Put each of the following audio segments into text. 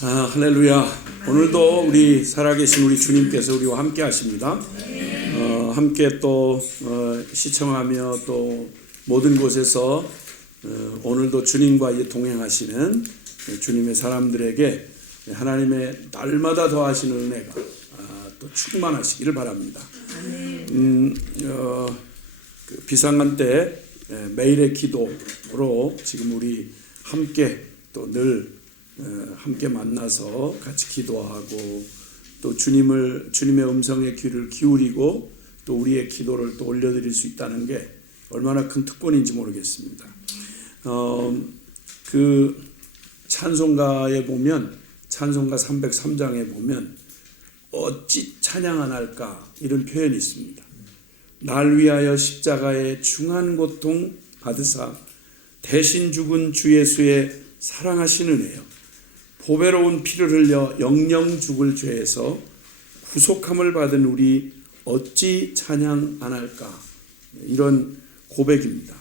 할렐루야. 오늘도 우리 살아계신 우리 주님께서 우리와 함께 하십니다. 함께 또 시청하며 또 모든 곳에서 오늘도 주님과 동행하시는 주님의 사람들에게 하나님의 날마다 더하시는 은혜가 또 충만하시기를 바랍니다. 그 비상한 때 매일의 기도로 지금 우리 함께 또 늘 함께 만나서 같이 기도하고 또 주님의 음성에 귀를 기울이고 또 우리의 기도를 또 올려드릴 수 있다는 게 얼마나 큰 특권인지 모르겠습니다. 그 찬송가에 보면 찬송가 303장에 보면 어찌 찬양 안 할까 이런 표현이 있습니다. 날 위하여 십자가의 중한 고통 받으사 대신 죽은 주 예수의 사랑하신 은혜요 보배로운 피를 흘려 영영 죽을 죄에서 구속함을 받은 우리 어찌 찬양 안 할까 이런 고백입니다.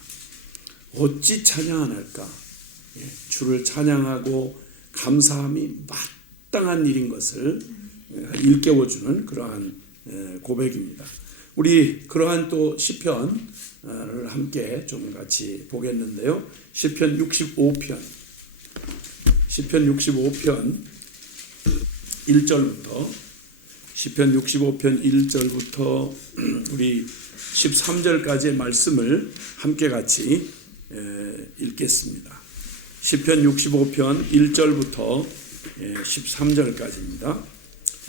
어찌 찬양 안 할까. 주를 찬양하고 감사함이 마땅한 일인 것을 일깨워주는 그러한 고백입니다. 우리 그러한 또 시편을 함께 좀 같이 보겠는데요. 시편 65편 1절부터 시편 65편 1절부터 우리 13절까지의 말씀을 함께 같이 읽겠습니다. 시편 65편 1절부터 13절까지입니다.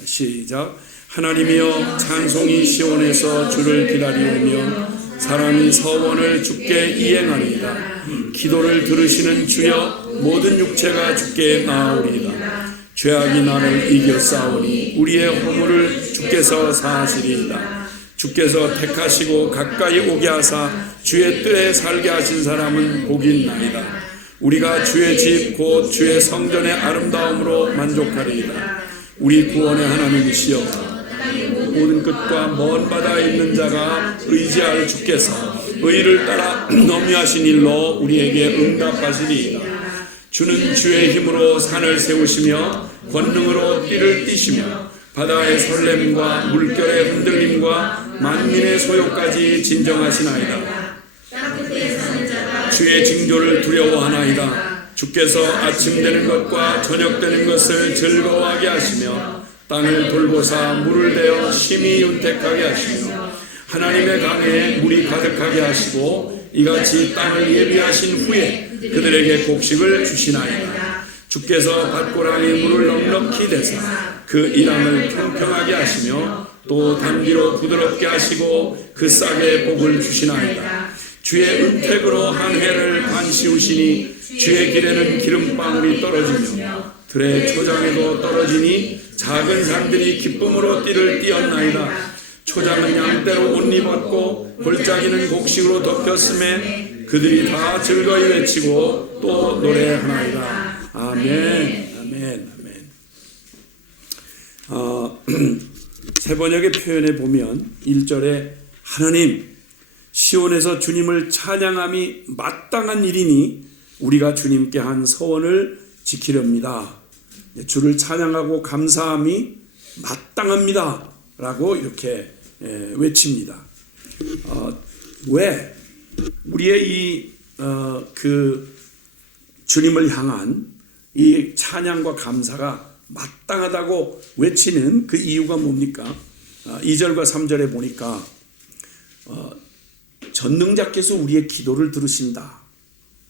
시작. 하나님이여 찬송이 시온에서 주를 기다리오며 사람이 서원을 주께 이행하리이다. 기도를 들으시는 주여 모든 육체가 주께 나아오리이다. 죄악이 나를 이겨싸우니 우리의 허물을 주께서 사하시리이다. 주께서 택하시고 가까이 오게 하사 주의 뜰에 살게 하신 사람은 복이 있나이다. 우리가 주의 집 곧 주의 성전의 아름다움으로 만족하리이다. 우리 구원의 하나님이시여 모든 끝과 먼 바다에 있는 자가 의지할 주께서 의를 따라 너무하신 일로 우리에게 응답하시리이다. 주는 주의 힘으로 산을 세우시며 권능으로 띠를 띠시며 바다의 설렘과 물결의 흔들림과 만민의 소요까지 진정하시나이다. 주의 징조를 두려워하나이다. 주께서 아침 되는 것과 저녁 되는 것을 즐거워하게 하시며 땅을 돌보사 물을 대어 심히 윤택하게 하시며 하나님의 강에 물이 가득하게 하시고 이같이 땅을 예비하신 후에 그들에게 곡식을 주시나이다. 주께서 밭고랑이 물을 넉넉히 대사 그 이랑을 평평하게 하시며 또 단비로 부드럽게 하시고 그 싹에 복을 주시나이다. 주의 은택으로 한 해를 반씌우시니 주의 길에는 기름방울이 떨어지며 들의 초장에도 떨어지니 작은 산들이 기쁨으로 띠를 띠었나이다. 초장은 양떼로 옷 입었고 골짜기는 곡식으로 덮였음에 그들이 다 즐거이 외치고 또 노래하나이다. 아멘. 아멘. 아멘. 세번역의 표현에 보면 1절에 하나님 시온에서 주님을 찬양함이 마땅한 일이니 우리가 주님께 한 서원을 지키렵니다. 주를 찬양하고 감사함이 마땅합니다 라고 이렇게 외칩니다. 왜 우리의 그 주님을 향한 이 찬양과 감사가 마땅하다고 외치는 그 이유가 뭡니까? 2절과 3절에 보니까 전능자께서 우리의 기도를 들으신다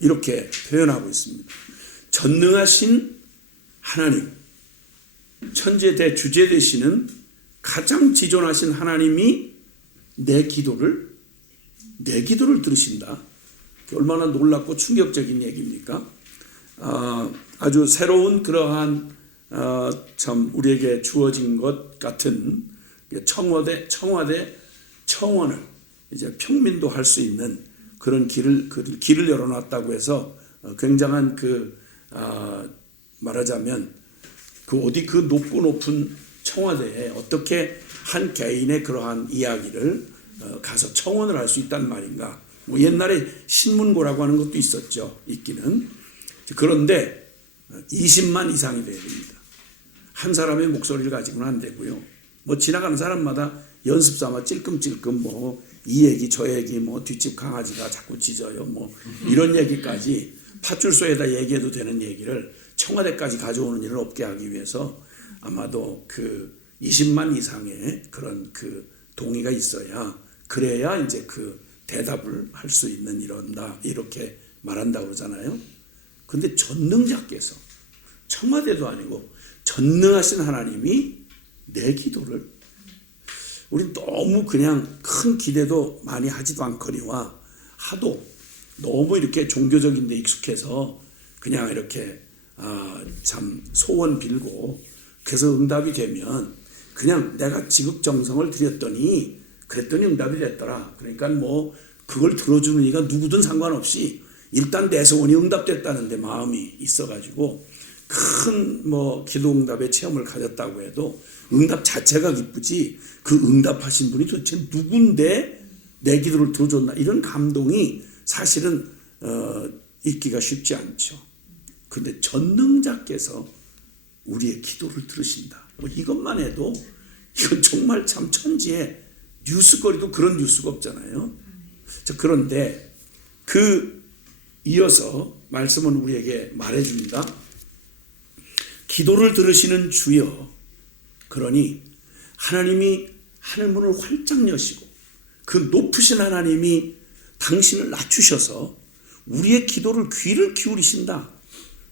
이렇게 표현하고 있습니다. 전능하신 하나님, 천재 대주제 되시는 가장 지존하신 하나님이 내 기도를 들으신다. 얼마나 놀랍고 충격적인 얘기입니까? 아주 새로운 그러한 참 우리에게 주어진 것 같은 청원을 이제 평민도 할 수 있는 그런 길을 열어놨다고 해서 굉장한 말하자면 그 높은 청와대에 어떻게 한 개인의 그러한 이야기를 가서 청원을 할 수 있단 말인가. 옛날에 신문고라고 하는 것도 있었죠. 있기는. 그런데 20만 이상이 돼야 됩니다. 한 사람의 목소리를 가지고는 안 되고요. 뭐 지나가는 사람마다 연습 삼아 찔끔찔끔 뭐 이 얘기 저 얘기 뭐 뒷집 강아지가 자꾸 짖어요 뭐 이런 얘기까지 파출소에다 얘기해도 되는 얘기를 청와대까지 가져오는 일을 없게 하기 위해서 아마도 그 20만 이상의 그런 그 동의가 있어야 그래야 이제 그 대답을 할 수 있는 이런다 이렇게 말한다고 그러잖아요. 근데 전능자께서 청와대도 아니고 전능하신 하나님이 내 기도를 우리 너무 그냥 큰 기대도 많이 하지도 않거니와 하도 너무 이렇게 종교적인 데 익숙해서 그냥 이렇게 참 소원 빌고 그래서 응답이 되면 그냥 내가 지극정성을 드렸더니 그랬더니 응답이 됐더라. 그러니까 뭐 그걸 들어주는 이가 누구든 상관없이 일단 내 소원이 응답됐다는데 마음이 있어가지고 큰 뭐 기도 응답의 체험을 가졌다고 해도 응답 자체가 기쁘지 그 응답하신 분이 도대체 누군데 내 기도를 들어줬나 이런 감동이 사실은 있기가 쉽지 않죠. 그런데 전능자께서 우리의 기도를 들으신다. 뭐 이것만 해도 이건 정말 참 천지에 뉴스거리도 그런 뉴스가 없잖아요. 자, 그런데 그 이어서 말씀은 우리에게 말해줍니다. 기도를 들으시는 주여. 그러니 하나님이 하늘문을 활짝 여시고 그 높으신 하나님이 당신을 낮추셔서 우리의 기도를 귀를 기울이신다.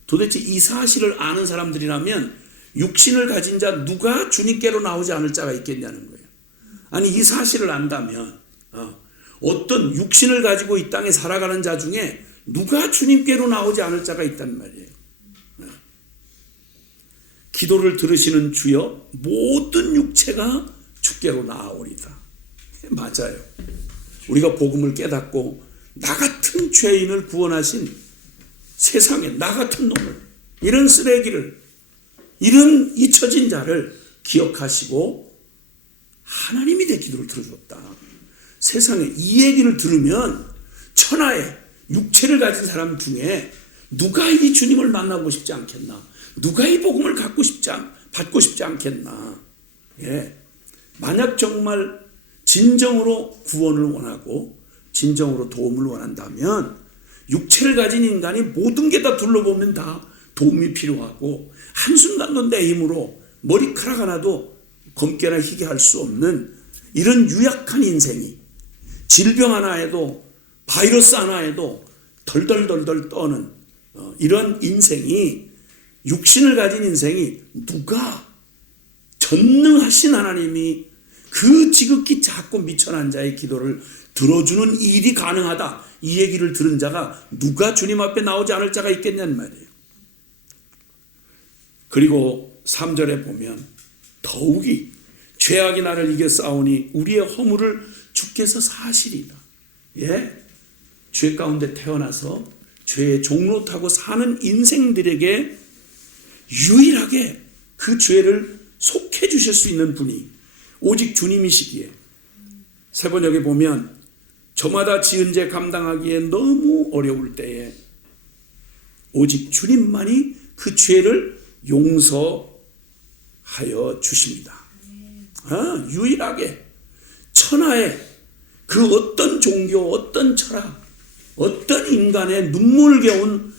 도대체 이 사실을 아는 사람들이라면 육신을 가진 자 누가 주님께로 나오지 않을 자가 있겠냐는 거예요. 아니 이 사실을 안다면 어떤 육신을 가지고 이 땅에 살아가는 자 중에 누가 주님께로 나오지 않을 자가 있단 말이에요. 기도를 들으시는 주여 모든 육체가 주께로 나아오리다. 맞아요. 우리가 복음을 깨닫고 나 같은 죄인을 구원하신 세상에 나 같은 놈을 이런 쓰레기를 이런 잊혀진 자를 기억하시고 하나님이 내 기도를 들어줬다. 세상에 이 얘기를 들으면 천하에 육체를 가진 사람 중에 누가 이 주님을 만나고 싶지 않겠나? 누가 이 복음을 받고 싶지 않겠나? 예. 만약 정말 진정으로 구원을 원하고 진정으로 도움을 원한다면 육체를 가진 인간이 모든 게 다 둘러보면 다 도움이 필요하고 한순간도 내 힘으로 머리카락 하나도 검게나 희게 할 수 없는 이런 유약한 인생이 질병 하나에도 바이러스 하나에도 덜덜덜덜 떠는 이런 인생이 육신을 가진 인생이 누가 전능하신 하나님이 그 지극히 작고 미천한 자의 기도를 들어주는 일이 가능하다. 이 얘기를 들은 자가 누가 주님 앞에 나오지 않을 자가 있겠냐는 말이에요. 그리고 3절에 보면 더욱이 죄악이 나를 이겨 싸우니 우리의 허물을 주께서 사시리다. 예? 죄 가운데 태어나서 죄의 종로 타고 사는 인생들에게 유일하게 그 죄를 속해 주실 수 있는 분이 오직 주님이시기에 세번역에 보면 저마다 지은 죄 감당하기에 너무 어려울 때에 오직 주님만이 그 죄를 용서하여 주십니다. 유일하게 천하에 그 어떤 종교, 어떤 철학, 어떤 인간의 눈물겨운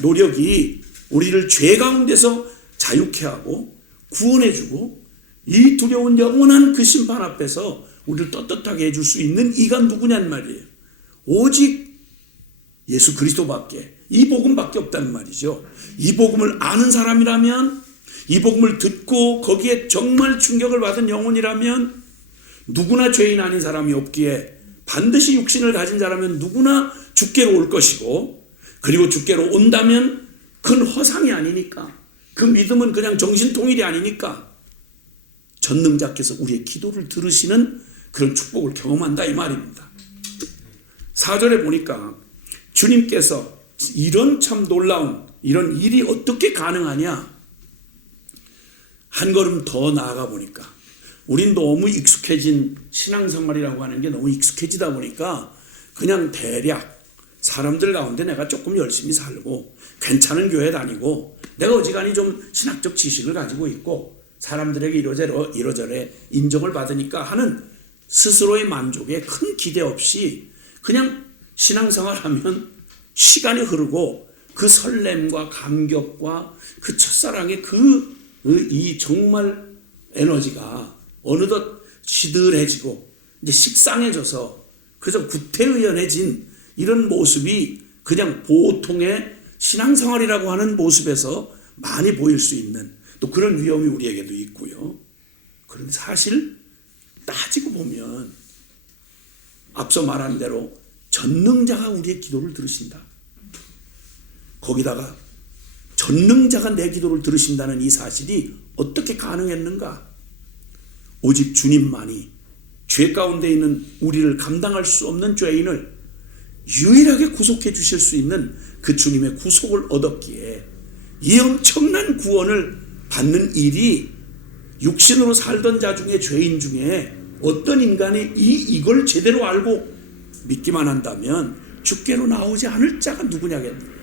노력이 우리를 죄 가운데서 자유케 하고 구원해주고 이 두려운 영원한 그 심판 앞에서 우리를 떳떳하게 해줄 수 있는 이가 누구냔 말이에요. 오직 예수 그리스도밖에, 이 복음밖에 없다는 말이죠. 이 복음을 아는 사람이라면, 이 복음을 듣고 거기에 정말 충격을 받은 영혼이라면 누구나 죄인 아닌 사람이 없기에 반드시 육신을 가진 자라면 누구나 주께로 올 것이고, 그리고 주께로 온다면 그건 허상이 아니니까, 그 믿음은 그냥 정신통일이 아니니까 전능자께서 우리의 기도를 들으시는 그런 축복을 경험한다 이 말입니다. 4절에 보니까 주님께서 이런 참 놀라운 이런 일이 어떻게 가능하냐, 한 걸음 더 나아가 보니까 우린 너무 익숙해진 신앙생활이라고 하는 게 너무 익숙해지다 보니까 그냥 대략 사람들 가운데 내가 조금 열심히 살고 괜찮은 교회 다니고 내가 어지간히 좀 신학적 지식을 가지고 있고 사람들에게 이러저래 인정을 받으니까 하는 스스로의 만족에 큰 기대 없이 그냥 신앙생활하면 시간이 흐르고 그 설렘과 감격과 그 첫사랑의 이 정말 에너지가 어느덧 시들해지고 이제 식상해져서 그저 구태의연해진 이런 모습이 그냥 보통의 신앙생활이라고 하는 모습에서 많이 보일 수 있는 또 그런 위험이 우리에게도 있고요. 그런데 사실 따지고 보면 앞서 말한 대로 전능자가 우리의 기도를 들으신다. 거기다가 전능자가 내 기도를 들으신다는 이 사실이 어떻게 가능했는가? 오직 주님만이 죄 가운데 있는 우리를 감당할 수 없는 죄인을 유일하게 구속해 주실 수 있는 그 주님의 구속을 얻었기에 이 엄청난 구원을 받는 일이 육신으로 살던 자 중에 죄인 중에 어떤 인간이 이걸 제대로 알고 믿기만 한다면 주께로 나오지 않을 자가 누구냐겠느냐.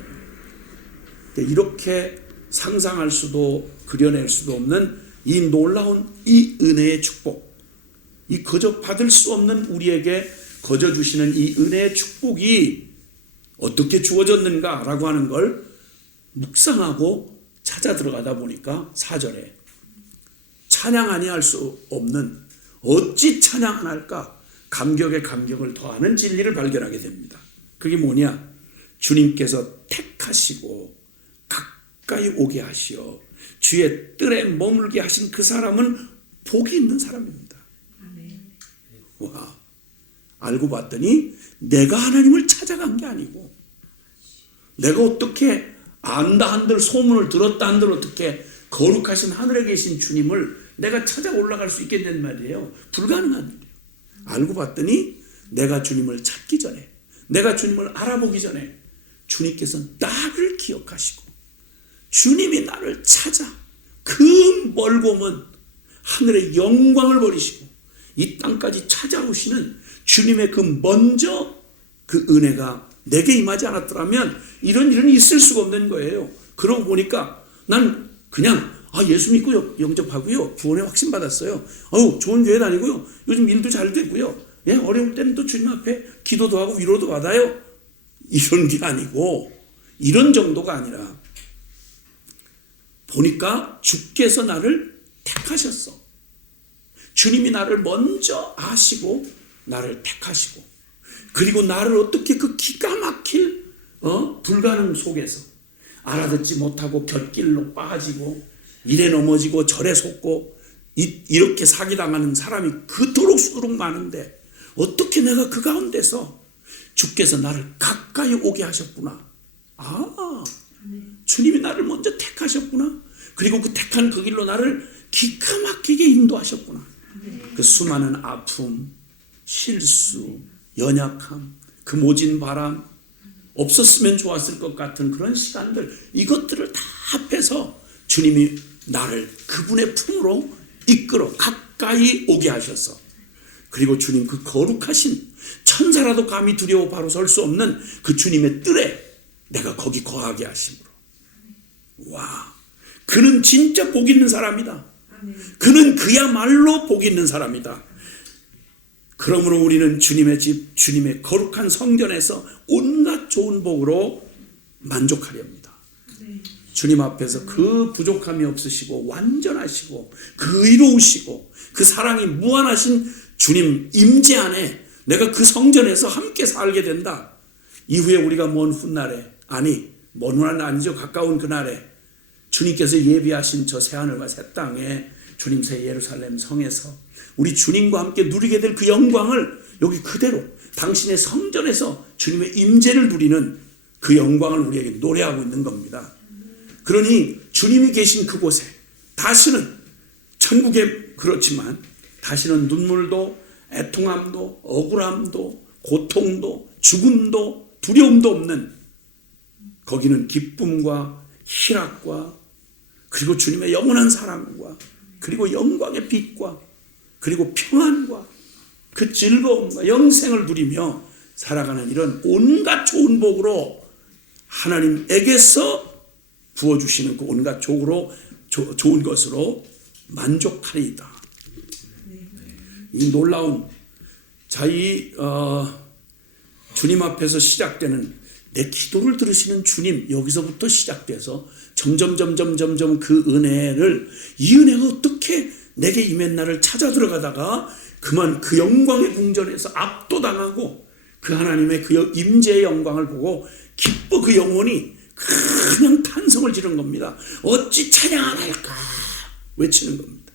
이렇게 상상할 수도 그려낼 수도 없는 이 놀라운 이 은혜의 축복, 이 거저 받을 수 없는 우리에게 거저 주시는 이 은혜의 축복이 어떻게 주어졌는가라고 하는 걸 묵상하고 찾아 들어가다 보니까 4절에 찬양 아니할 수 없는 어찌 찬양 안 할까 감격에 감격을 더하는 진리를 발견하게 됩니다. 그게 뭐냐? 주님께서 택하시고 가까이 오게 하시어 주의 뜰에 머물게 하신 그 사람은 복이 있는 사람입니다. 와, 알고 봤더니 내가 하나님을 찾아간 게 아니고 내가 어떻게 안다 한들 소문을 들었다 한들 어떻게 거룩하신 하늘에 계신 주님을 내가 찾아 올라갈 수 있겠냐는 말이에요. 불가능한 일이에요. 알고 봤더니 내가 주님을 찾기 전에 내가 주님을 알아보기 전에 주님께서 나를 기억하시고 주님이 나를 찾아 그 멀고 먼 하늘의 영광을 버리시고 이 땅까지 찾아오시는 주님의 그 먼저 그 은혜가 내게 임하지 않았더라면 이런 일은 있을 수가 없는 거예요. 그러고 보니까 난 그냥 예수 믿고 영접하고요. 구원에 확신 받았어요. 좋은 교회 다니고요. 요즘 일도 잘 되고요. 예, 어려울 때는 또 주님 앞에 기도도 하고 위로도 받아요. 이런 게 아니고 이런 정도가 아니라 보니까 주께서 나를 택하셨어. 주님이 나를 먼저 아시고 나를 택하시고 그리고 나를 어떻게 그 기가 막힐 불가능 속에서 알아듣지 못하고 곁길로 빠지고 이래 넘어지고 저래 속고 이렇게 사기당하는 사람이 그토록 수두룩 많은데 어떻게 내가 그 가운데서 주께서 나를 가까이 오게 하셨구나. 주님이 나를 먼저 택하셨구나. 그리고 그 택한 그 길로 나를 기가 막히게 인도하셨구나. 그 수많은 아픔, 실수, 연약함, 그 모진 바람, 없었으면 좋았을 것 같은 그런 시간들, 이것들을 다 합해서 주님이 나를 그분의 품으로 이끌어 가까이 오게 하셔서 그리고 주님 그 거룩하신 천사라도 감히 두려워 바로 설 수 없는 그 주님의 뜰에 내가 거기 거하게 하심으로 와, 그는 진짜 복 있는 사람이다. 그는 그야말로 복 있는 사람이다. 그러므로 우리는 주님의 집, 주님의 거룩한 성전에서 온갖 좋은 복으로 만족하려 합니다. 주님 앞에서 그 부족함이 없으시고 완전하시고 그 의로우시고 그 사랑이 무한하신 주님 임재 안에 내가 그 성전에서 함께 살게 된다. 이후에 우리가 먼 훗날에 먼 훗날은 아니죠. 가까운 그날에 주님께서 예비하신 저 새하늘과 새 땅에 주님 새 예루살렘 성에서 우리 주님과 함께 누리게 될 그 영광을 여기 그대로 당신의 성전에서 주님의 임재를 누리는 그 영광을 우리에게 노래하고 있는 겁니다. 그러니 주님이 계신 그곳에 다시는 천국에 그렇지만 다시는 눈물도 애통함도 억울함도 고통도 죽음도 두려움도 없는 거기는 기쁨과 희락과 그리고 주님의 영원한 사랑과 그리고 영광의 빛과 그리고 평안과 그 즐거움과 영생을 누리며 살아가는 이런 온갖 좋은 복으로 하나님에게서 부어주시는 그 온갖 좋은 것으로 만족하리이다. 이 놀라운 주님 앞에서 시작되는 내 기도를 들으시는 주님, 여기서부터 시작돼서 점점 그 은혜를, 이 은혜가 어떻게 내게 임했나를 찾아 들어가다가 그만 그 영광의 궁전에서 압도당하고 그 하나님의 그 임재의 영광을 보고 기뻐 그 영혼이 그냥 탄성을 지른 겁니다. 어찌 찬양 안 할까 외치는 겁니다.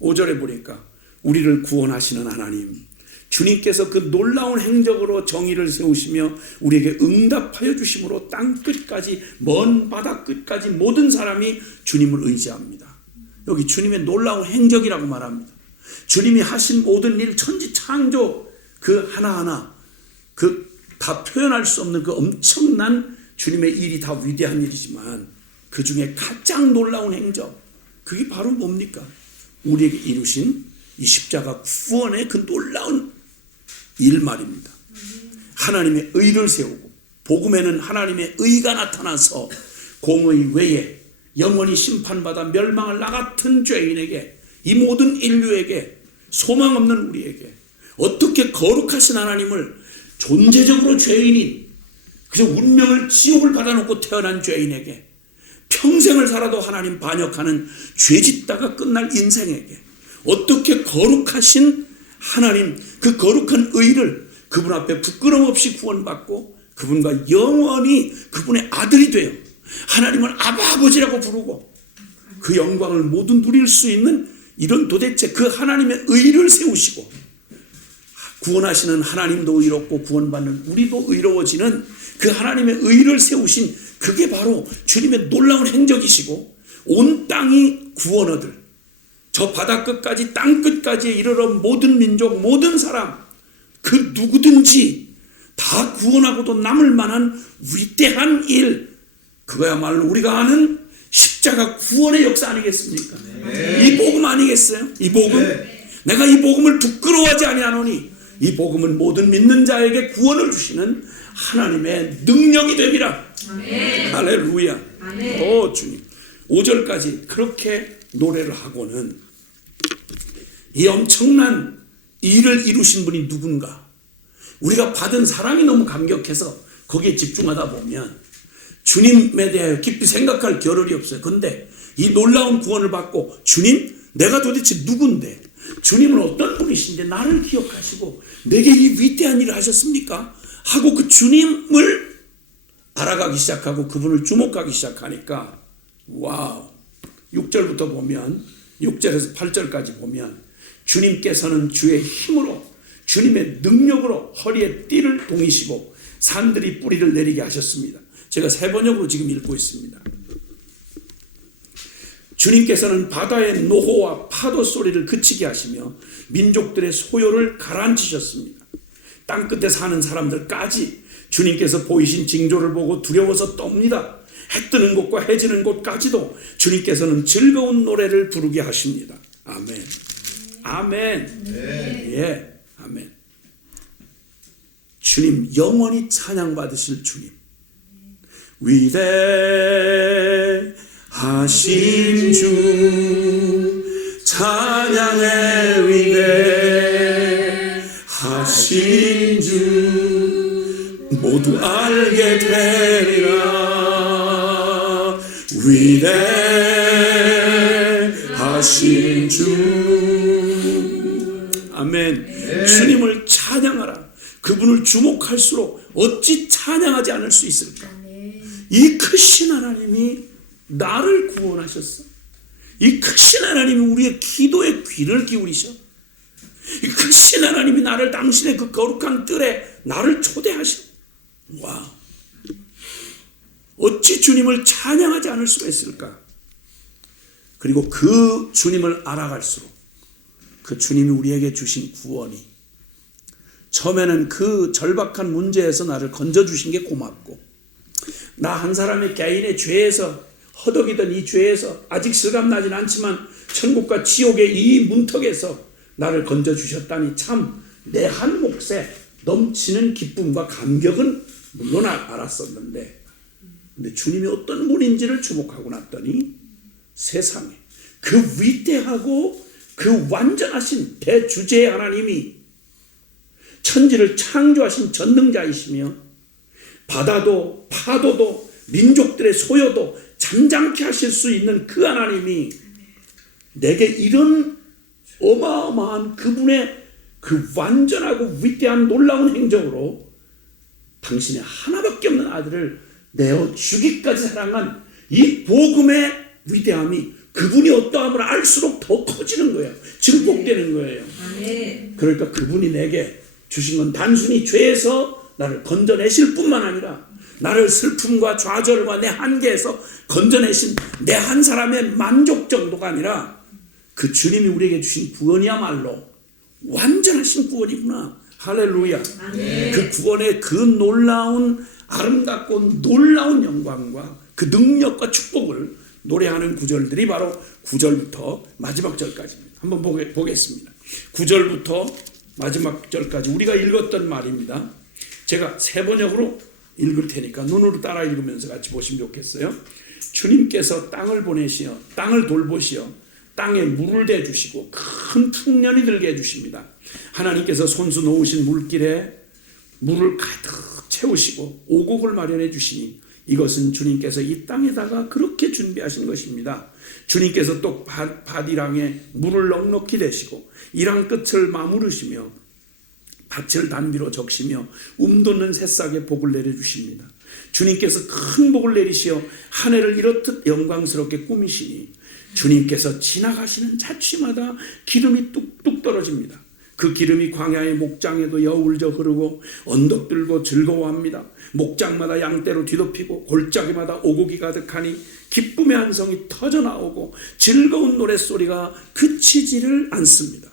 5절에 보니까 우리를 구원하시는 하나님, 주님께서 그 놀라운 행적으로 정의를 세우시며 우리에게 응답하여 주심으로 땅끝까지, 먼 바다 끝까지 모든 사람이 주님을 의지합니다. 여기 주님의 놀라운 행적이라고 말합니다. 주님이 하신 모든 일, 천지 창조 그 하나하나 그 다 표현할 수 없는 그 엄청난 주님의 일이 다 위대한 일이지만 그 중에 가장 놀라운 행적, 그게 바로 뭡니까? 우리에게 이루신 이 십자가 구원의 그 놀라운 일 말입니다. 하나님의 의를 세우고, 복음에는 하나님의 의가 나타나서 공의 외에 영원히 심판받아 멸망을 나 같은 죄인에게, 이 모든 인류에게, 소망 없는 우리에게 어떻게 거룩하신 하나님을 존재적으로 죄인인, 그저 운명을 지옥을 받아놓고 태어난 죄인에게, 평생을 살아도 하나님 반역하는 죄짓다가 끝날 인생에게 어떻게 거룩하신 하나님, 그 거룩한 의를 그분 앞에 부끄럼 없이 구원받고 그분과 영원히 그분의 아들이 되어 하나님을 아버지라고 부르고 그 영광을 모두 누릴 수 있는 이런 도대체 그 하나님의 의를 세우시고, 구원하시는 하나님도 의롭고 구원받는 우리도 의로워지는 그 하나님의 의를 세우신, 그게 바로 주님의 놀라운 행적이시고, 온 땅이 구원 얻을, 저 바다 끝까지 땅 끝까지 이르러 모든 민족, 모든 사람, 그 누구든지 다 구원하고도 남을 만한 위대한 일, 그거야말로 우리가 아는 십자가 구원의 역사 아니겠습니까? 네. 이 복음 아니겠어요? 이 복음? 네. 내가 이 복음을 부끄러워하지 아니하노니 이 복음은 모든 믿는 자에게 구원을 주시는 하나님의 능력이 되리라. 아멘. 할렐루야. 아멘. 오 주님. 5절까지 그렇게 노래를 하고는 이 엄청난 일을 이루신 분이 누군가, 우리가 받은 사랑이 너무 감격해서 거기에 집중하다 보면 주님에 대하여 깊이 생각할 겨를이 없어요. 그런데 이 놀라운 구원을 받고, 주님, 내가 도대체 누군데, 주님은 어떤 분이신데 나를 기억하시고 내게 이 위대한 일을 하셨습니까? 하고 그 주님을 알아가기 시작하고 그분을 주목하기 시작하니까, 와우, 6절부터 보면, 6절에서 8절까지 보면 주님께서는 주의 힘으로, 주님의 능력으로 허리에 띠를 동이시고 산들이 뿌리를 내리게 하셨습니다. 제가 세 번역으로 지금 읽고 있습니다. 주님께서는 바다의 노호와 파도 소리를 그치게 하시며 민족들의 소요를 가라앉히셨습니다. 땅끝에 사는 사람들까지 주님께서 보이신 징조를 보고 두려워서 떱니다. 해 뜨는 곳과 해 지는 곳까지도 주님께서는 즐거운 노래를 부르게 하십니다. 아멘. 아멘. 예, 아멘. 주님, 영원히 찬양받으실 주님, 위대하신 주, 찬양의 위대하신 주, 모두 알게 되리라. 위대하신 주. 아멘. 주님을 찬양하라. 그분을 주목할수록 어찌 찬양하지 않을 수 있을까? 이 크신 하나님이 나를 구원하셨어. 이 크신 하나님이 우리의 기도에 귀를 기울이셔. 이 크신 하나님이 나를 당신의 그 거룩한 뜰에 나를 초대하셔. 와, 어찌 주님을 찬양하지 않을 수가 있을까? 그리고 그 주님을 알아갈수록 그 주님이 우리에게 주신 구원이, 처음에는 그 절박한 문제에서 나를 건져주신 게 고맙고, 나 한 사람의 개인의 죄에서, 허덕이던 이 죄에서 아직 실감나진 않지만 천국과 지옥의 이 문턱에서 나를 건져주셨다니 참 내 한 몫에 넘치는 기쁨과 감격은 물론 알았었는데, 근데 주님이 어떤 분인지를 주목하고 났더니 세상에 그 위대하고 그 완전하신 대주제의 하나님이 천지를 창조하신 전능자이시며 바다도 파도도 민족들의 소요도 잠잠케 하실 수 있는 그 하나님이 내게 이런 어마어마한 그분의 그 완전하고 위대한 놀라운 행적으로 당신의 하나밖에 없는 아들을 내어 주기까지 사랑한 이 복음의 위대함이 그분이 어떠함을 알수록 더 커지는 거예요. 증폭되는 거예요. 그러니까 그분이 내게 주신 건 단순히 죄에서 나를 건져내실 뿐만 아니라 나를 슬픔과 좌절과 내 한계에서 건져내신 내 한 사람의 만족 정도가 아니라 그 주님이 우리에게 주신 구원이야말로 완전하신 구원이구나. 할렐루야. 그 구원의 그 놀라운 아름답고 놀라운 영광과 그 능력과 축복을 노래하는 구절들이 바로 9절부터 마지막 절까지입니다. 한번 보겠습니다. 9절부터 마지막 절까지 우리가 읽었던 말입니다. 제가 세 번역으로 읽을 테니까 눈으로 따라 읽으면서 같이 보시면 좋겠어요. 주님께서 땅을 보내시어 땅을 돌보시어 땅에 물을 대주시고 큰 풍년이 들게 해주십니다. 하나님께서 손수 놓으신 물길에 물을 가득 채우시고 오곡을 마련해 주시니 이것은 주님께서 이 땅에다가 그렇게 준비하신 것입니다. 주님께서 또 밭이랑에 물을 넉넉히 대시고 이랑 끝을 마무르시며 밭을 단비로 적시며 돋는 새싹에 복을 내려주십니다. 주님께서 큰 복을 내리시어 한 해를 이렇듯 영광스럽게 꾸미시니 주님께서 지나가시는 자취마다 기름이 뚝뚝 떨어집니다. 그 기름이 광야의 목장에도 여울져 흐르고 언덕 들고 즐거워합니다. 목장마다 양떼로 뒤덮이고 골짜기마다 오곡이 가득하니 기쁨의 한성이 터져나오고 즐거운 노랫소리가 그치지를 않습니다.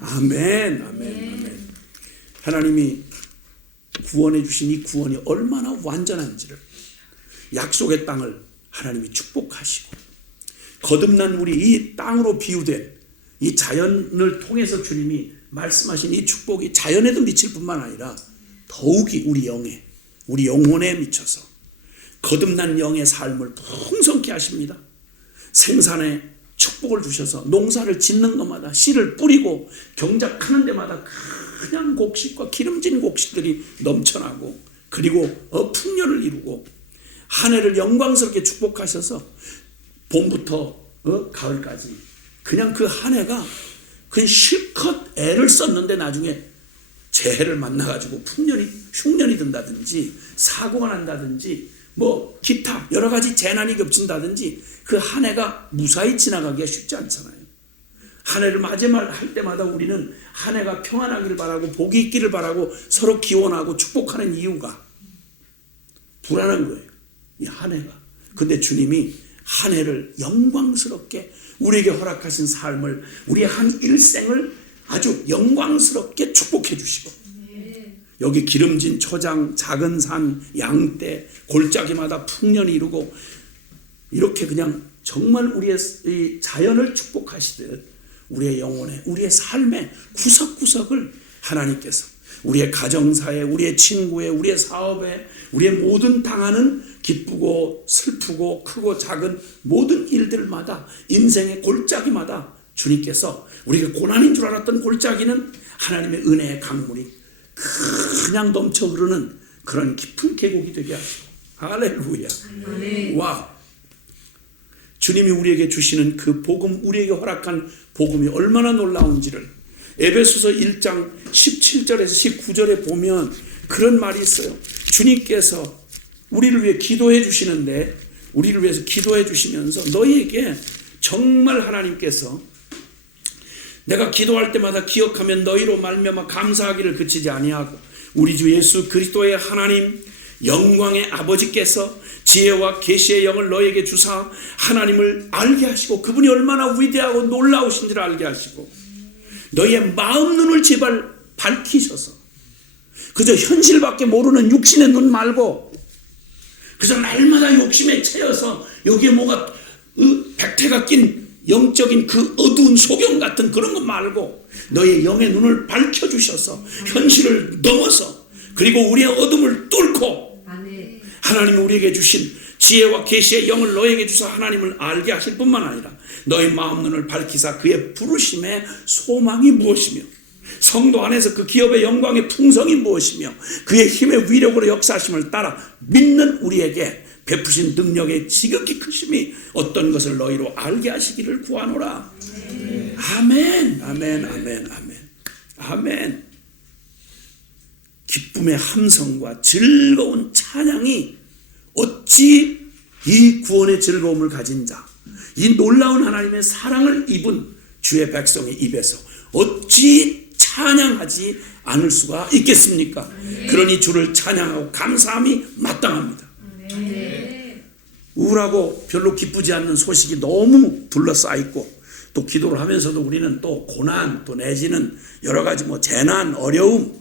아멘, 아멘, 아멘. 하나님이 구원해 주신 이 구원이 얼마나 완전한지를, 약속의 땅을 하나님이 축복하시고 거듭난 우리 이 땅으로 비유된 이 자연을 통해서 주님이 말씀하신 이 축복이 자연에도 미칠 뿐만 아니라 더욱이 우리 영에, 우리 영혼에 미쳐서 거듭난 영의 삶을 풍성케 하십니다. 생산에 축복을 주셔서 농사를 짓는 것마다 씨를 뿌리고 경작하는 데마다 그냥 곡식과 기름진 곡식들이 넘쳐나고 그리고 풍년을 이루고 한 해를 영광스럽게 축복하셔서 봄부터 가을까지 그냥 그 한 해가 그냥 실컷 애를 썼는데 나중에 재해를 만나가지고 흉년이 든다든지 사고가 난다든지 뭐 기타 여러 가지 재난이 겹친다든지 그 한 해가 무사히 지나가기가 쉽지 않잖아요. 한 해를 맞이할 때마다 우리는 한 해가 평안하기를 바라고 복이 있기를 바라고 서로 기원하고 축복하는 이유가 불안한 거예요. 이 한 해가. 근데 주님이 한 해를 영광스럽게 우리에게 허락하신 삶을, 우리의 한 일생을 아주 영광스럽게 축복해 주시고 여기 기름진 초장, 작은 산, 양떼, 골짜기마다 풍년이 이루고 이렇게 그냥 정말 우리의 이 자연을 축복하시듯 우리의 영혼에, 우리의 삶의 구석구석을 하나님께서 우리의 가정사에, 우리의 친구에, 우리의 사업에, 우리의 모든 당하는 기쁘고 슬프고 크고 작은 모든 일들마다 인생의 골짜기마다 주님께서 우리가 고난인 줄 알았던 골짜기는 하나님의 은혜의 강물이 그냥 넘쳐 흐르는 그런 깊은 계곡이 되게 하시고 할렐루야. 와, 주님이 우리에게 주시는 그 복음, 우리에게 허락한 복음이 얼마나 놀라운지를 에베소서 1장 17절에서 19절에 보면 그런 말이 있어요. 주님께서 우리를 위해 기도해 주시는데 우리를 위해서 기도해 주시면서 너희에게 정말 하나님께서 내가 기도할 때마다 기억하면 너희로 말미암아 감사하기를 그치지 아니하고 우리 주 예수 그리스도의 하나님 영광의 아버지께서 지혜와 계시의 영을 너희에게 주사 하나님을 알게 하시고 그분이 얼마나 위대하고 놀라우신지를 알게 하시고 너희의 마음 눈을 제발 밝히셔서 그저 현실밖에 모르는 육신의 눈 말고 그저 날마다 욕심에 채여서 여기에 뭐가 백태가 낀 영적인 그 어두운 소경 같은 그런 것 말고 너의 영의 눈을 밝혀주셔서 현실을 넘어서 그리고 우리의 어둠을 뚫고 하나님이 우리에게 주신 지혜와 계시의 영을 너에게 주사 하나님을 알게 하실 뿐만 아니라 너의 마음 눈을 밝히사 그의 부르심의 소망이 무엇이며 성도 안에서 그 기업의 영광의 풍성이 무엇이며 그의 힘의 위력으로 역사하심을 따라 믿는 우리에게 베푸신 능력의 지극히 크심이 어떤 것을 너희로 알게 하시기를 구하노라. 아멘, 아멘, 아멘, 아멘, 아멘. 기쁨의 함성과 즐거운 찬양이 어찌 이 구원의 즐거움을 가진 자, 이 놀라운 하나님의 사랑을 입은 주의 백성의 입에서 어찌 찬양하지 않을 수가 있겠습니까? 그러니 주를 찬양하고 감사함이 마땅합니다. 우울하고 별로 기쁘지 않는 소식이 너무 둘러싸있고 또 기도를 하면서도 우리는 또 고난 또 내지는 여러 가지 재난, 어려움,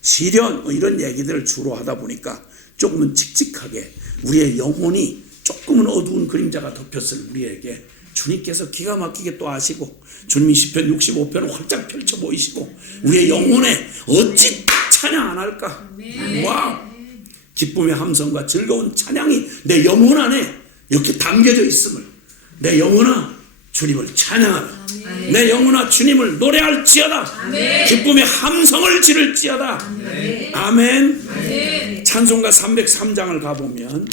시련 이런 얘기들을 주로 하다 보니까 조금은 칙칙하게 우리의 영혼이 조금은 어두운 그림자가 덮였을 우리에게 주님께서 기가 막히게 또 아시고 주님이 시편 65편을 활짝 펼쳐 보이시고 우리의 영혼에 어찌 찬양 안 할까? 와우! 기쁨의 함성과 즐거운 찬양이 내 영혼 안에 이렇게 담겨져 있음을 내 영혼아 주님을 찬양하라. 내 영혼아 주님을 노래할지어다. 기쁨의 함성을 지를지어다. 아멘. 찬송가 303장을 가보면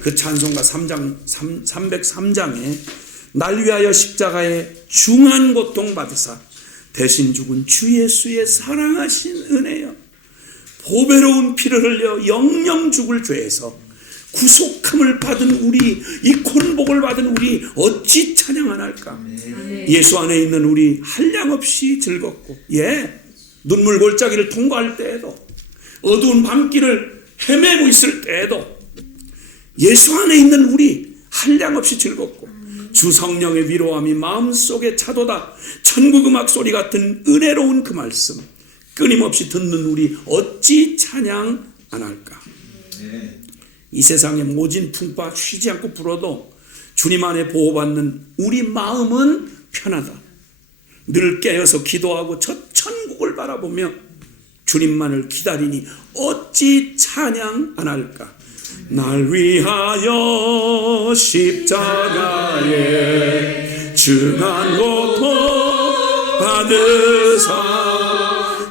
그 찬송가 303장에 날 위하여 십자가에 중한 고통 받으사 대신 죽은 주 예수의 사랑하신 은혜여 보배로운 피를 흘려 영영 죽을 죄에서 구속함을 받은 우리 이 곤복을 받은 우리 어찌 찬양 안 할까? 예수 안에 있는 우리 한량없이 즐겁고 눈물 골짜기를 통과할 때에도 어두운 밤길을 헤매고 있을 때에도 예수 안에 있는 우리 한량없이 즐겁고 주 성령의 위로함이 마음속에 차도다 천국 음악 소리 같은 은혜로운 그 말씀 끊임없이 듣는 우리 어찌 찬양 안 할까? 이 세상의 모진 풍파 쉬지 않고 불어도 주님 안에 보호받는 우리 마음은 편하다. 늘 깨어서 기도하고 저 천국을 바라보며 주님만을 기다리니 어찌 찬양 안 할까? 날 위하여 십자가에 중한 고통 받으사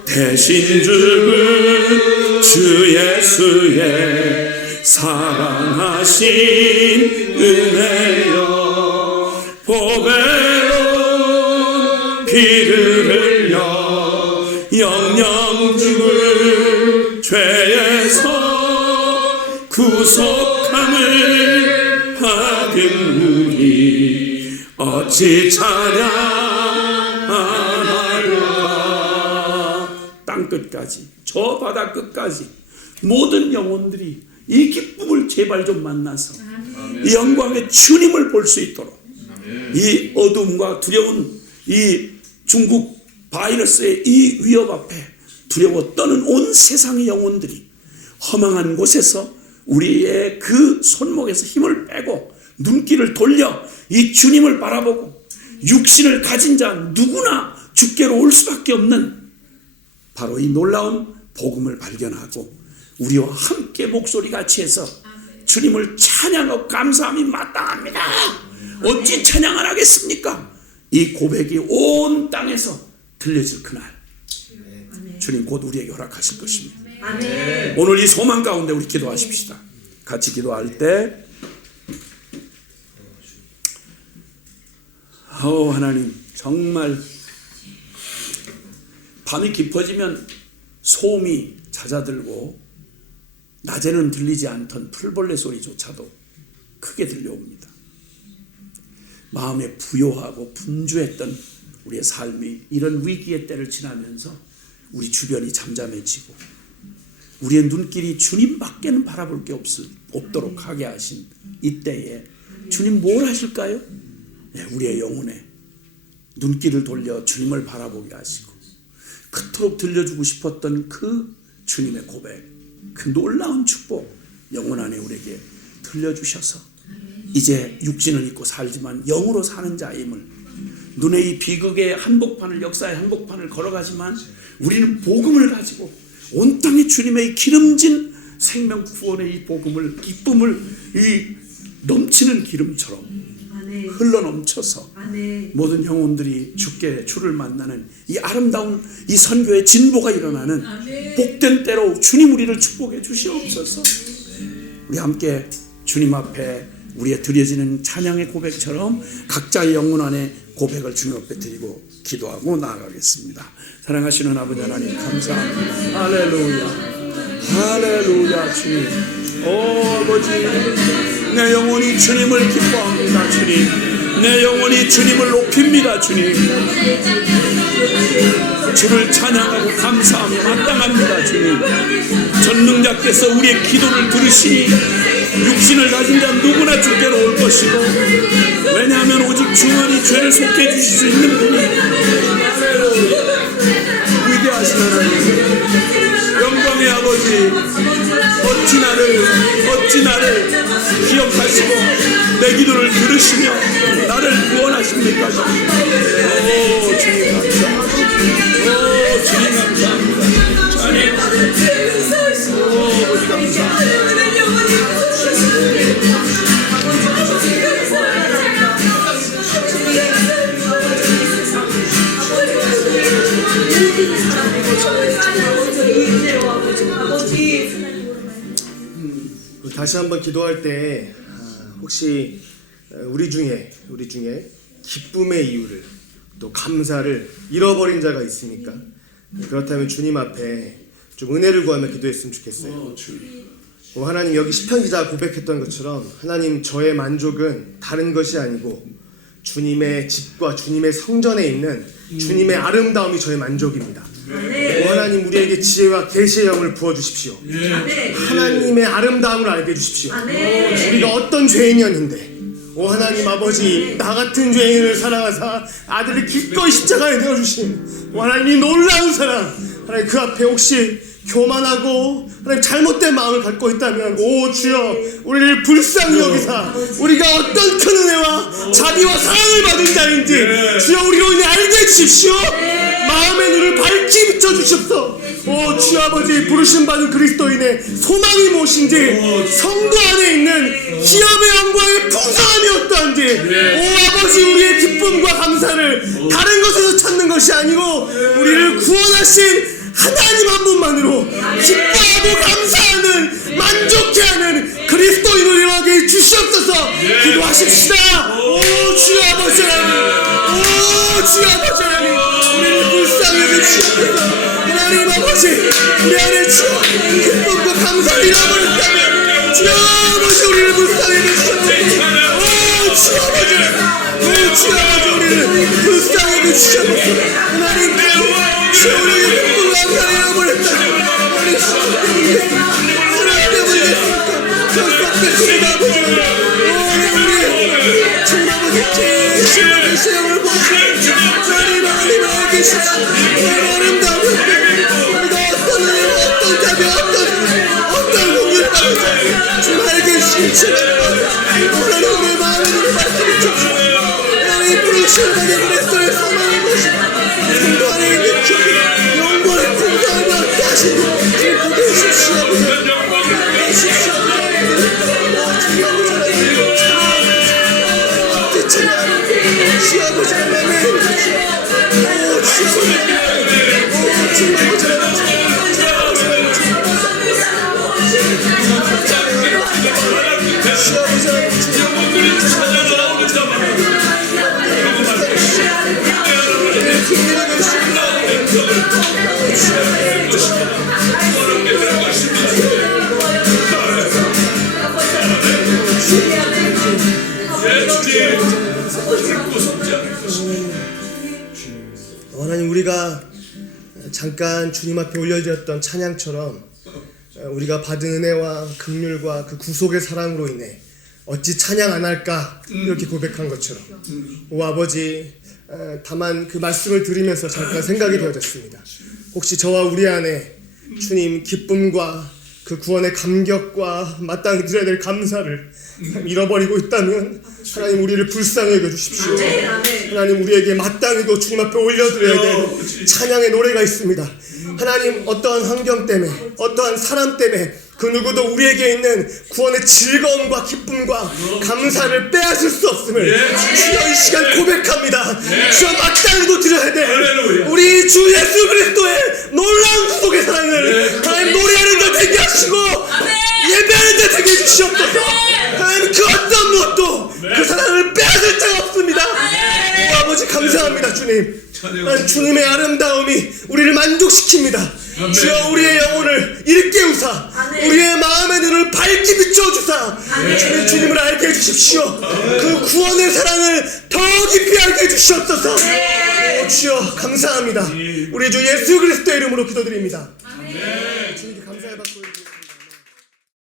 대신 죽은 주 예수의 사랑하신 은혜여 보배로운 피를 흘려 영영 죽을 죄에서 구속함을 받은 우리 어찌 찬양할까? 땅끝까지 저 바다 끝까지 모든 영혼들이 이 기쁨을 제발 좀 만나서 이 영광의 주님을 볼 수 있도록 이 어둠과 두려운 이 중국 바이러스의 이 위협 앞에 두려워 떠는 온 세상의 영혼들이 허망한 곳에서 우리의 그 손목에서 힘을 빼고 눈길을 돌려 이 주님을 바라보고 육신을 가진 자 누구나 주께로 올 수밖에 없는 바로 이 놀라운 복음을 발견하고 우리와 함께 목소리 같이 해서 주님을 찬양하고 감사함이 마땅합니다. 어찌 찬양 안 하겠습니까? 이 고백이 온 땅에서 들려질 그날 주님 곧 우리에게 허락하실 것입니다. 오늘 이 소망 가운데 우리 기도하십시다. 같이 기도할 때 하나님 정말 밤이 깊어지면 소음이 잦아들고 낮에는 들리지 않던 풀벌레 소리조차도 크게 들려옵니다. 마음에 부요하고 분주했던 우리의 삶이 이런 위기의 때를 지나면서 우리 주변이 잠잠해지고 우리의 눈길이 주님밖에는 바라볼 게 없도록 하게 하신 이때에 주님 뭘 하실까요? 우리의 영혼에 눈길을 돌려 주님을 바라보게 하시고 그토록 들려주고 싶었던 그 주님의 고백, 그 놀라운 축복 영혼 안에 우리에게 들려주셔서 이제 육신을 입고 살지만 영으로 사는 자임을, 눈의 이 비극의 한복판을, 역사의 한복판을 걸어가지만 우리는 복음을 가지고 온 땅에 주님의 기름진 생명 구원의 이 복음을, 기쁨을 이 넘치는 기름처럼 흘러 넘쳐서 모든 영혼들이 주를 만나는 이 아름다운 이 선교의 진보가 일어나는 복된 때로 주님 우리를 축복해 주시옵소서. 우리 함께 주님 앞에 우리의 드려지는 찬양의 고백처럼 각자의 영혼 안에 고백을 주님 앞에 드리고 기도하고 나아가겠습니다. 사랑하시는 아버지 하나님 감사합니다. 할렐루야, 할렐루야. 주님, 오 아버지, 내 영혼이 주님을 기뻐합니다. 주님, 내 영혼이 주님을 높입니다. 주님, 주를 찬양하고 감사하며 마땅합니다. 주님, 전능자께서 우리의 기도를 들으시니 육신을 가진 자 누구나 주께로 올 것이고, 왜냐하면 오직 주만이 죄를 속해 주실 수 있는 분이 위대하신 하나님, 영광의 아버지, 어찌 나를 기억하시고 내 기도를 들으시며 나를 구원하십니까? 오 주님 감사합니다. 오 주님 감사합니다. 주님, 오 아버지 감사합니다. 다시 한번 기도할 때 혹시 우리 중에 기쁨의 이유를, 또 감사를 잃어버린 자가 있습니까? 그렇다면 주님 앞에 좀 은혜를 구하며 기도했으면 좋겠어요. 하나님, 여기 시편 기자가 고백했던 것처럼 하나님, 저의 만족은 다른 것이 아니고 주님의 집과 주님의 성전에 있는 주님의 아름다움이 저의 만족입니다. 하나님, 우리에게 지혜와 계시의 영을 부어주십시오. 하나님의 아름다움을 알게 해주십시오. 우리가 어떤 죄인이었는데 하나님 아버지, 나 같은 죄인을 사랑하사 아들을 기꺼이 십자가에 내어주신 하나님, 이 놀라운 사랑, 하나님 그 앞에 혹시 교만하고 하나님 잘못된 마음을 갖고 있다면 오 주여, 우리를 불쌍히 여기사 우리가 어떤 큰 은혜와 자비와 사랑을 받은 자인지 주여 우리로 인해 알게 해주십시오. 마음의 눈을 밝히 비춰주십시오. 오 주여 아버지, 부르심받은 그리스도인의 소망이 무엇인지, 성도 안에 있는 기업의 영광의 풍성함이 어떠한지, 오 아버지, 우리의 기쁨과 감사를 다른 것에서 찾는 것이 아니고 우리를 구원하신 하나님 한 분만으로 기뻐하고 감사하는, 만족해하는 그리스도인을 일어나게 주시옵소서. 기도하십시다. 오 주여 아버지 하나님, 오 주여 아버지 하나님, 우리를 불쌍히 여겨주시옵소서. 하나님 아버지, 우리 안에 주여 기쁨과 감사를 잃어버렸다면 주여 아버지, 우리를 불쌍히 여겨주시옵소서. 오 주여 아버지, 오 주여 아버지, 우리를 불쌍히 여겨주시옵소서. 하나님 주여, 우리의 기쁨과 감사를 잃어버렸다면 우리 하나님 때문에 결석됐습니다. 아버지, 우리 정말 아버지 제일 신앙을 보시옵소서. 하나님 알게 계십시오. 아름다운 우리가 어떤 은혜와 어떤 자비, 어떤 공유를 받으셔 정말 알게 계십시오. 하나님 우리의 마음의 눈을 밝히 비춰주시옵소서. 하나님 부르시는 자의 그리스도의 소망을 보시고 성도 안에 있는 주님 영광의 풍성함을 얻게 하시고 고백해 주십시오. 고백해 주십시오. 주여 아버지 하나님, 오 주여 오 정말 아버지 하나님, 우리가 잠깐 주님 앞에 올려드렸던 찬양처럼 우리가 받은 은혜와 긍휼과 그 구속의 사랑으로 인해 어찌 찬양 안 할까 이렇게 고백한 것처럼 오 아버지, 다만 그 말씀을 들으면서 잠깐 생각이 되어졌습니다. 혹시 저와 우리 안에 주님 기쁨과 그 구원의 감격과 마땅히 드려야 될 감사를 잃어버리고 있다면 하나님 우리를 불쌍히 여겨주십시오. 하나님 우리에게 마땅히도 주님 앞에 올려드려야 될 찬양의 노래가 있습니다. 하나님 어떠한 환경 때문에 어떠한 사람 때문에 그 누구도 우리에게 있는 구원의 즐거움과 기쁨과 감사를 빼앗을 수 없음을 주여 이 시간 고백합니다. 주여 마땅히도 드려야 될 우리 주 예수 그리스도의 놀라운 구속의 사랑을 하나님 노래하는 데 되게 하시고 예배하는 데 되게 해주시옵소서. 하나님 그 어떤 무엇도 그 사랑을 빼앗을 자가 없습니다. 오, 아버지 감사합니다. 주님 하나님 주님의 아름다움이 우리를 만족시킵니다. 주여 우리의 영혼을 일깨우사 우리의 마음의 눈을 밝게 비춰주사 주님을 알게 해주십시오. 그 구원의 사랑을 더 깊이 알게 해주시옵소서. 오, 주여 감사합니다. 우리 주 예수 그리스도의 이름으로 기도드립니다. 주님께 감사의 박수